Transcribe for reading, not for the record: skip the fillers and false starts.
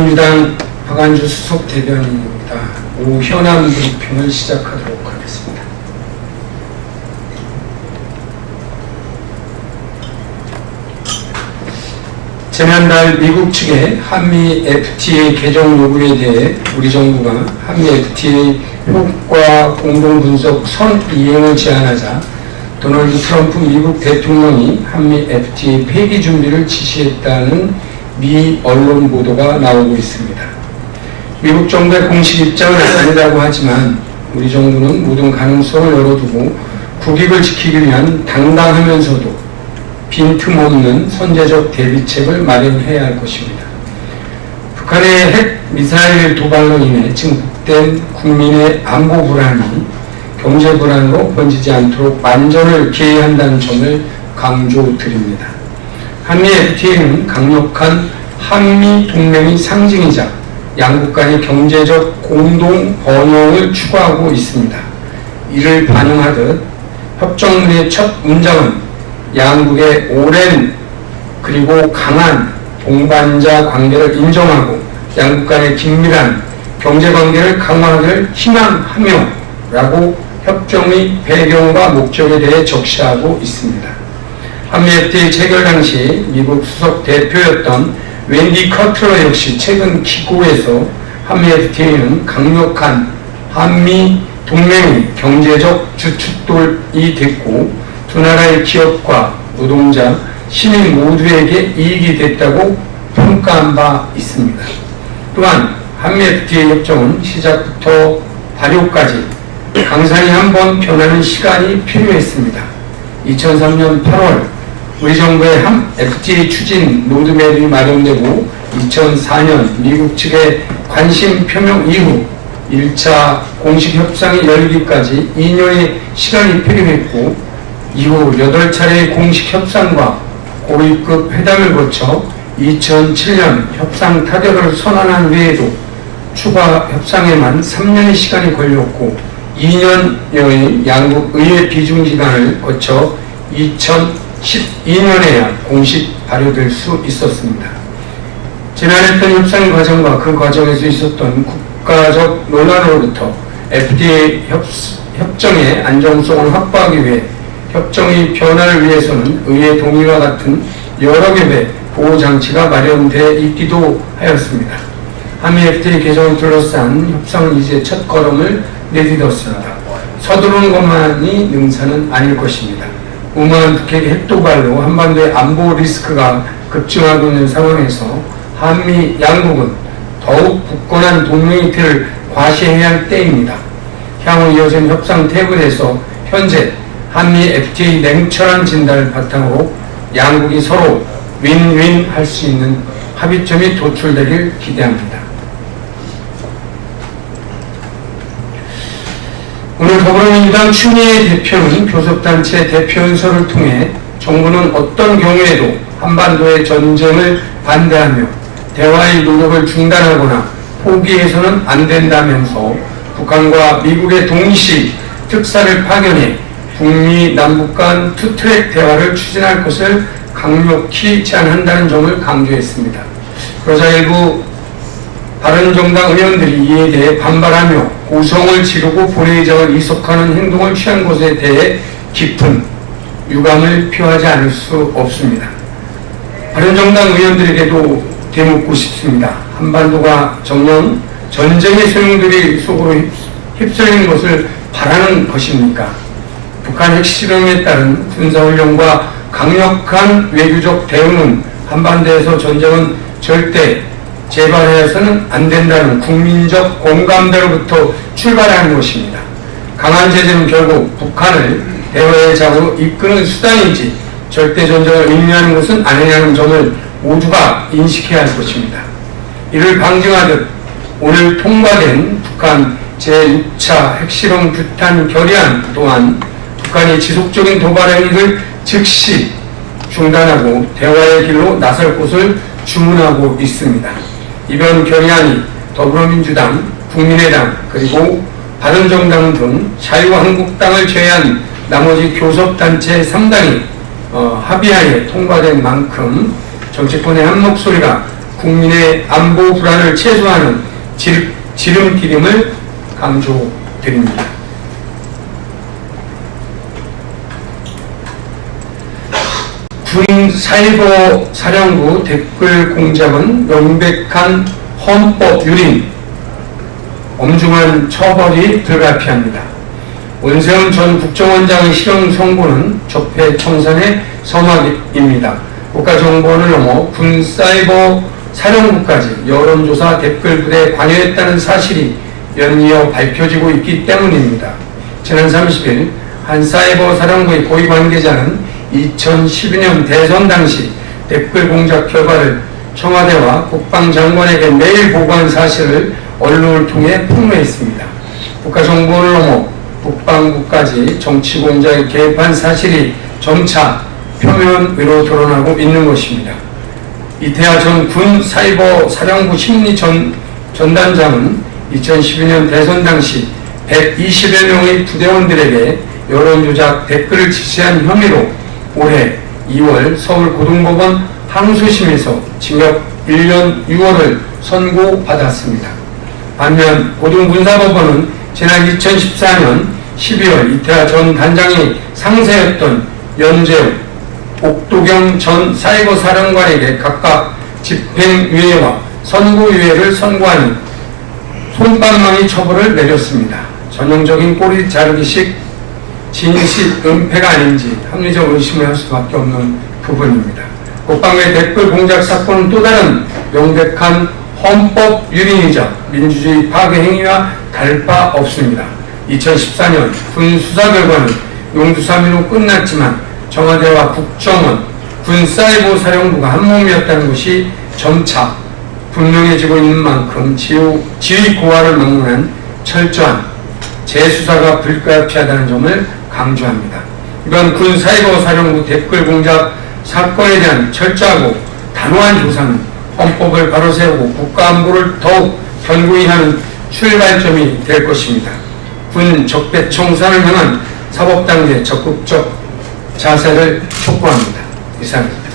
더불어민주당 박안주 수석 대변인입니다. 오후 현안 브리핑을 시작하도록 하겠습니다. 지난달 미국 측의 한미 FTA 개정 요구에 대해 우리 정부가 한미 FTA 효과 공동 분석 선이행을 제안하자 도널드 트럼프 미국 대통령이 한미 FTA 폐기 준비를 지시했다는 미 언론 보도가 나오고 있습니다. 미국 정부의 공식 입장은 아니라고 하지만 우리 정부는 모든 가능성을 열어두고 국익을 지키기 위한 당당하면서도 빈틈없는 선제적 대비책을 마련해야 할 것입니다. 북한의 핵 미사일 도발로 인해 증폭된 국민의 안보 불안이 경제 불안으로 번지지 않도록 만전을 기해야 한다는 점을 강조드립니다. 한미 FTA는 강력한 한미 동맹의 상징이자 양국 간의 경제적 공동 번영을 추구하고 있습니다. 이를 반영하듯 협정문의 첫 문장은 양국의 오랜 그리고 강한 동반자 관계를 인정하고 양국 간의 긴밀한 경제관계를 강화하기를 희망하며 라고 협정의 배경과 목적에 대해 적시하고 있습니다. 한미 FTA 체결 당시 미국 수석 대표였던 웬디 커트러 역시 최근 기고에서 한미 FTA는 강력한 한미 동맹의 경제적 주춧돌이 됐고 두 나라의 기업과 노동자, 시민 모두에게 이익이 됐다고 평가한 바 있습니다. 또한 한미 FTA 협정은 시작부터 발효까지 강산이 한번 변하는 시간이 필요했습니다. 2003년 8월 우리 정부의 FTA 추진 로드맵이 마련되고 2004년 미국 측의 관심 표명 이후 1차 공식 협상이 열리기까지 2년의 시간이 필요했고 이후 8차례의 공식 협상과 고위급 회담을 거쳐 2007년 협상 타결을 선언한 후에도 추가 협상에만 3년의 시간이 걸렸고 2년여의 양국 의회 비중 기간을 거쳐 2012년에야 공식 발효될 수 있었습니다. 지난했던 협상 과정과 그 과정에서 있었던 국가적 논란으로부터 FTA 협정의 안정성을 확보하기 위해 협정의 변화를 위해서는 의회 동의와 같은 여러 개의 보호장치가 마련되어 있기도 하였습니다. 한미 FTA 개정을 둘러싼 협상은 이제 첫 걸음을 내딛었습니다. 서두르는 것만이 능사는 아닐 것입니다. 무모한 북핵 핵도발로 한반도의 안보 리스크가 급증하고 있는 상황에서 한미 양국은 더욱 굳건한 동맹의 틀을 과시해야 할 때입니다. 향후 이어진 협상 테이블에서 현재 한미 FTA 냉철한 진단을 바탕으로 양국이 서로 윈윈 할 수 있는 합의점이 도출되길 기대합니다. 오늘 더불어민주당 추미애 대표는 교섭단체 대표연설을 통해 정부는 어떤 경우에도 한반도의 전쟁을 반대하며 대화의 노력을 중단하거나 포기해서는 안 된다면서 북한과 미국의 동시 특사를 파견해 북미 남북 간 투트랙 대화를 추진할 것을 강력히 제안한다는 점을 강조했습니다. 그러자 일부 바른정당 의원들이 이에 대해 반발하며 고성을 지르고 본회의장을 이석하는 행동을 취한 것에 대해 깊은 유감을 표하지 않을 수 없습니다. 바른정당 의원들에게도 되묻고 싶습니다. 한반도가 정녕 전쟁의 소용돌이 속으로 휩쓸리는 것을 바라는 것입니까? 북한 핵실험에 따른 군사훈련과 강력한 외교적 대응은 한반도에서 전쟁은 절대 재발해서는 안 된다는 국민적 공감대로부터 출발하는 것입니다. 강한 제재는 결국 북한을 대화의 장으로 이끄는 수단이지 절대 전쟁을 의미하는 것은 아니냐는 점을 모두가 인식해야 할 것입니다. 이를 방증하듯 오늘 통과된 북한 제6차 핵실험 규탄 결의안 또한 북한이 지속적인 도발 행위를 즉시 중단하고 대화의 길로 나설 것을 주문하고 있습니다. 이번 결의안이 더불어민주당, 국민의당, 그리고 바른정당 등 자유한국당을 제외한 나머지 교섭단체 3당이 합의하에 통과된 만큼 정치권의 한 목소리가 국민의 안보 불안을 최소화하는 지름길임을 강조드립니다. 군 사이버 사령부 댓글 공작은 명백한 헌법 유린, 엄중한 처벌이 불가피합니다. 원세훈 전 국정원장의 실형 선고는 적폐청산의 서막입니다. 국가정보원을 넘어 군 사이버 사령부까지 여론조사 댓글 부대에 관여했다는 사실이 연이어 밝혀지고 있기 때문입니다. 지난 30일 한 사이버 사령부의 고위 관계자는 2012년 대선 당시 댓글 공작 결과를 청와대와 국방장관에게 매일 보고한 사실을 언론을 통해 폭로했습니다. 국가정보원을 넘어 국방부까지 정치 공작에 개입한 사실이 점차 표면 위로 드러나고 있는 것입니다. 이태하 전 군 사이버 사령부 심리 전단장은 2012년 대선 당시 120여 명의 부대원들에게 여론조작 댓글을 지시한 혐의로 올해 2월 서울고등법원 항소심에서 징역 1년 6월을 선고받았습니다. 반면 고등군사법원은 지난 2014년 12월 이태하 전 단장이 상세였던 연재욱, 옥도경 전 사이버 사령관에게 각각 집행유예와 선고유예를 선고하는 솜방망이 처벌을 내렸습니다. 전형적인 꼬리 자르기식 진실 은폐가 아닌지 합리적 의심을 할 수밖에 없는 부분입니다. 국방부의 댓글 공작 사건은 또 다른 명백한 헌법 유린이자 민주주의 파괴 행위와 다를 바 없습니다. 2014년 군 수사 결과는 용두사미로 끝났지만 청와대와 국정원, 군 사이버 사령부가 한몸이었다는 것이 점차 분명해지고 있는 만큼 지휘 고하를 막론한 철저한 재수사가 불가피하다는 점을 강조합니다. 이번 군 사이버 사령부 댓글 공작 사건에 대한 철저하고 단호한 조사는 헌법을 바로 세우고 국가안보를 더욱 견고히 하는 출발점이 될 것입니다. 군 적폐청산을 향한 사법단계의 적극적 자세를 촉구합니다. 이상입니다.